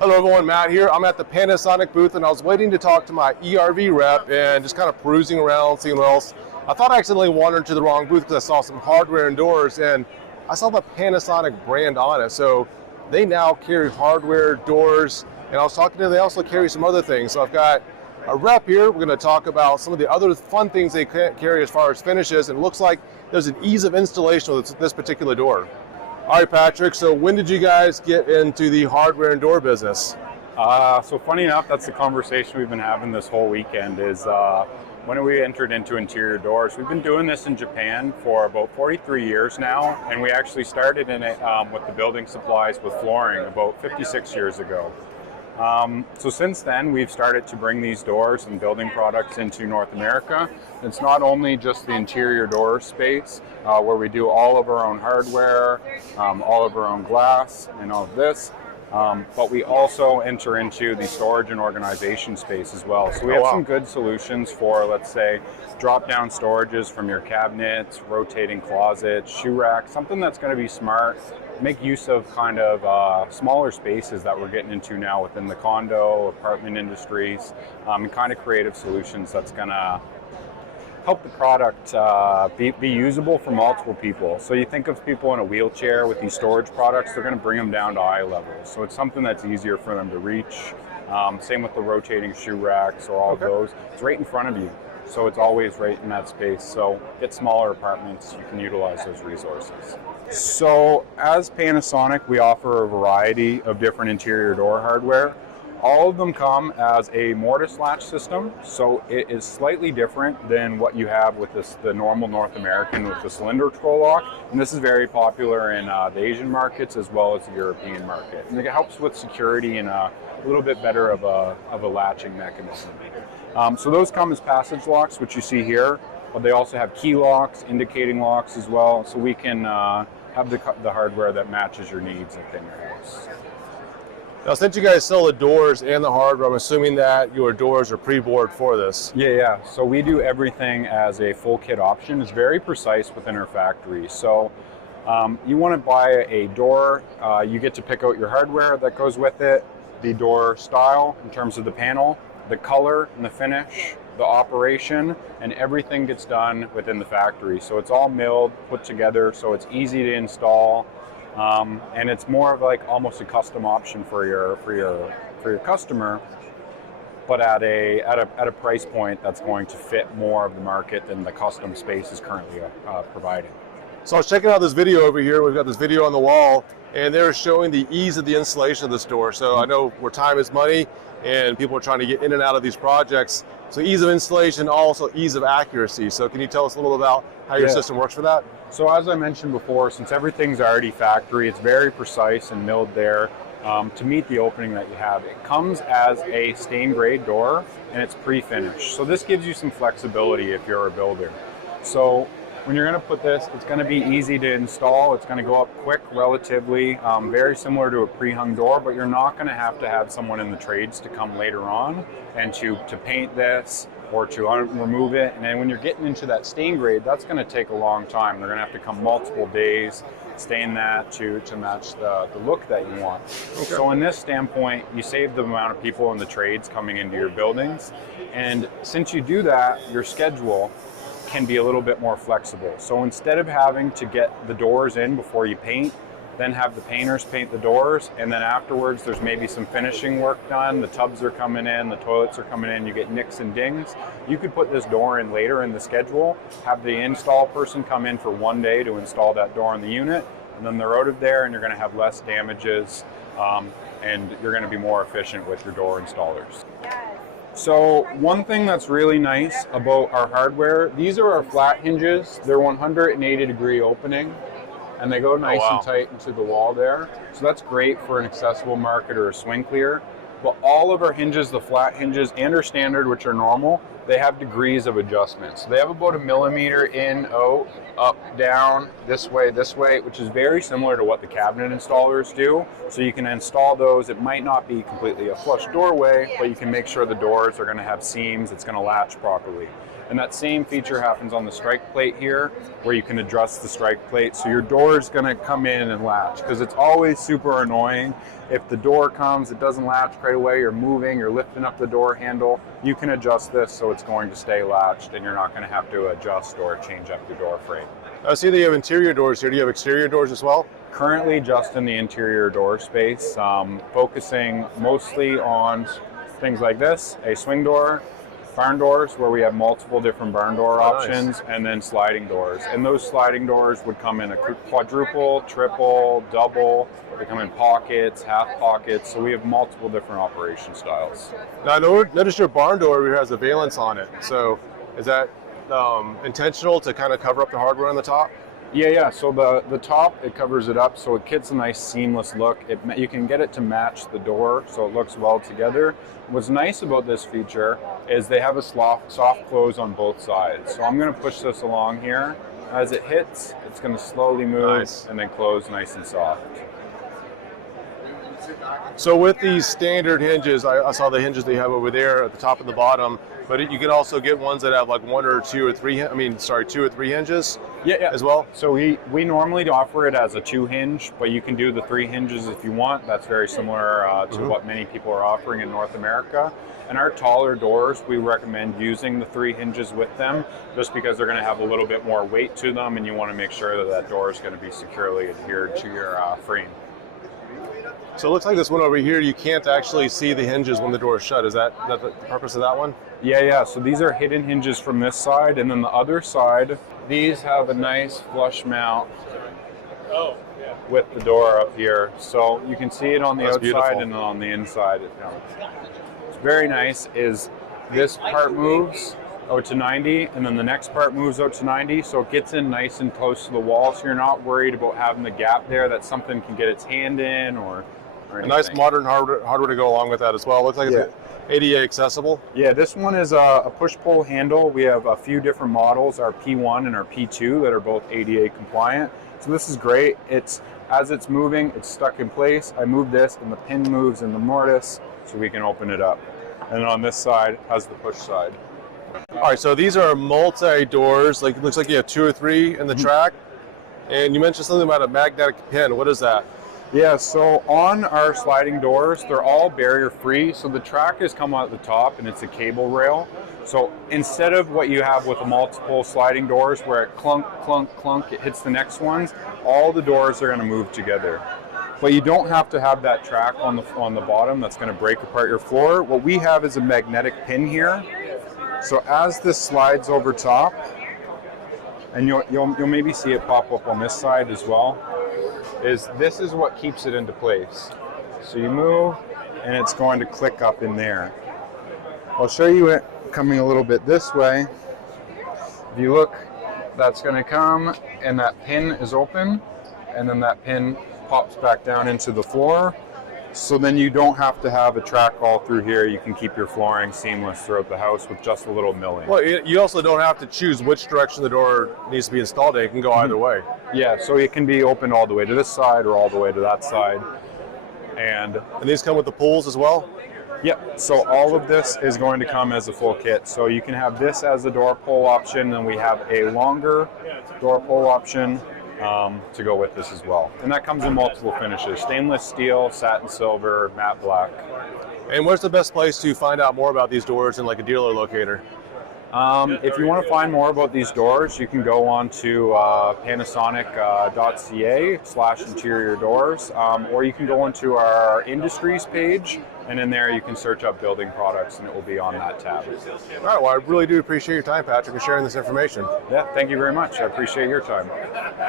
Hello everyone, Matt here. I'm at the Panasonic booth and I was waiting to talk to my ERV rep and just kind of perusing around, seeing what else. I thought I accidentally wandered into the wrong booth because I saw some hardware and doors and I saw the Panasonic brand on it. So they now carry hardware, doors, and I was talking to them, they also carry some other things. So I've got a rep here. We're going to talk about some of the other fun things they carry as far as finishes, and it looks like there's an ease of installation with this particular door. All right, Patrick, so when did you guys get into the hardware and door business? So funny enough, that's the conversation we've been having this whole weekend is when we entered into interior doors. We've been doing this in Japan for about 43 years now, and we actually started in it with the building supplies with flooring about 56 years ago. So since then, we've started to bring these doors and building products into North America. It's not only just the interior door space where we do all of our own hardware, all of our own glass and all of this, but we also enter into the storage and organization space as well. So we have some good solutions for, let's say, drop-down storages from your cabinets, rotating closets, shoe racks, something that's going to be smart, make use of kind of smaller spaces that we're getting into now within the condo, apartment industries, and kind of creative solutions that's going to help the product be usable for multiple people. So you think of people in a wheelchair with these storage products, they're going to bring them down to eye level. So it's something that's easier for them to reach. Same with the rotating shoe racks or all of those. It's right in front of you. So it's always right in that space. So get smaller apartments, you can utilize those resources. So as Panasonic, we offer a variety of different interior door hardware. All of them come as a mortise latch system, so it is slightly different than what you have with the normal North American with the cylindrical lock. And this is very popular in the Asian markets as well as the European market. And it helps with security and a little bit better of a latching mechanism. So those come as passage locks, which you see here, but they also have key locks, indicating locks as well, so we can have the hardware that matches your needs within your house. Now, since you guys sell the doors and the hardware, I'm assuming that your doors are pre-bored for this. Yeah. So we do everything as a full kit option. It's very precise within our factory. So you want to buy a door, you get to pick out your hardware that goes with it, the door style in terms of the panel, the color and the finish, the operation, and everything gets done within the factory. So it's all milled, put together, so it's easy to install. And it's more of like almost a custom option for your customer, but at a price point that's going to fit more of the market than the custom space is currently providing. So I was checking out this video over here. We've got this video on the wall, and they're showing the ease of the installation of this door. So I know where time is money, and people are trying to get in and out of these projects. So ease of installation, also ease of accuracy. So can you tell us a little about how your system works for that? So as I mentioned before, since everything's already factory, it's very precise and milled there to meet the opening that you have. It comes as a stain grade door and it's pre-finished. So this gives you some flexibility if you're a builder. So when you're going to put this, it's going to be easy to install. It's going to go up quick relatively, very similar to a pre-hung door, but you're not going to have someone in the trades to come later on and to paint this or to remove it. And then when you're getting into that stain grade, that's going to take a long time. They're going to have to come multiple days, stain that to match the look that you want. Okay. So in this standpoint, you save the amount of people in the trades coming into your buildings. And since you do that, your schedule can be a little bit more flexible. So instead of having to get the doors in before you paint, then have the painters paint the doors, and then afterwards there's maybe some finishing work done, the tubs are coming in, the toilets are coming in, you get nicks and dings. You could put this door in later in the schedule, have the install person come in for one day to install that door in the unit, and then they're out of there and you're going to have less damages and you're going to be more efficient with your door installers. So one thing that's really nice about our hardware, these are our flat hinges. They're 180 degree opening and they go nice and tight into the wall there. So that's great for an accessible market or a swing clear. But all of our hinges, the flat hinges and our standard, which are normal, they have degrees of adjustment. So they have about 1 millimeter in, out, up, down, this way, which is very similar to what the cabinet installers do. So you can install those. It might not be completely a flush doorway, but you can make sure the doors are going to have seams. It's going to latch properly. And that same feature happens on the strike plate here, where you can adjust the strike plate. So your door is going to come in and latch, because it's always super annoying. If the door comes, it doesn't latch right away, you're moving, you're lifting up the door handle, you can adjust this so it's going to stay latched and you're not going to have to adjust or change up your door frame. I see that you have interior doors here. Do you have exterior doors as well? Currently just in the interior door space, focusing mostly on things like this, a swing door, barn doors where we have multiple different barn door options, and then sliding doors. And those sliding doors would come in a quadruple, triple, double. They come in pockets, half pockets, so we have multiple different operation styles. Now I noticed your barn door over here has a valance on it. So is that intentional to kind of cover up the hardware on the top? Yeah. So the top, it covers it up, so it gets a nice seamless look. You can get it to match the door, so it looks well together. What's nice about this feature is they have a soft close on both sides. So I'm going to push this along here. As it hits, it's going to slowly move and then close nice and soft. So with these standard hinges, I saw the hinges they have over there at the top and the bottom, but you can also get ones that have like two or three hinges as well? So we normally offer it as a 2-hinge, but you can do the 3 hinges if you want. That's very similar to what many people are offering in North America. And our taller doors, we recommend using the 3 hinges with them, just because they're going to have a little bit more weight to them, and you want to make sure that door is going to be securely adhered to your frame. So it looks like this one over here, you can't actually see the hinges when the door is shut. Is that the purpose of that one? Yeah. So these are hidden hinges from this side, and then the other side, these have a nice flush mount with the door up here. So you can see it on the outside beautiful. And on the inside. It's very nice is this part moves out to 90, and then the next part moves out to 90, so it gets in nice and close to the wall, so you're not worried about having the gap there that something can get its hand in or a nice modern hardware to go along with that as well. It looks like it's ADA accessible. Yeah, this one is a push-pull handle. We have a few different models, our P1 and our P2, that are both ADA compliant. So this is great. As it's moving, it's stuck in place. I move this and the pin moves in the mortise, so we can open it up. And on this side has the push side. All right, so these are multi-doors. Like it looks like you have 2 or 3 in the track. And you mentioned something about a magnetic pin. What is that? Yeah, so on our sliding doors, they're all barrier-free. So the trackers come out the top, and it's a cable rail. So instead of what you have with the multiple sliding doors, where it clunk, clunk, clunk, it hits the next ones, all the doors are going to move together. But you don't have to have that track on the bottom that's going to break apart your floor. What we have is a magnetic pin here. So as this slides over top, and you'll maybe see it pop up on this side as well, this is what keeps it into place. So you move, and it's going to click up in there. I'll show you it coming a little bit this way. If you look, that's going to come, and that pin is open, and then that pin pops back down into the floor. So then you don't have to have a track all through here. You can keep your flooring seamless throughout the house with just a little milling. Well, you also don't have to choose which direction the door needs to be installed in. It can go either way. Yeah, so it can be open all the way to this side or all the way to that side. And these come with the pulls as well? Yep, so all of this is going to come as a full kit. So you can have this as a door pull option, and we have a longer door pull option to go with this as well. And that comes in multiple finishes: stainless steel, satin silver, matte black. And where's the best place to find out more about these doors in like a dealer locator? If you want to find more about these doors, you can go on to panasonic.ca/interior doors, or you can go onto our industries page, and in there you can search up building products, and it will be on that tab. All right, well, I really do appreciate your time, Patrick, and sharing this information. Yeah, thank you very much. I appreciate your time.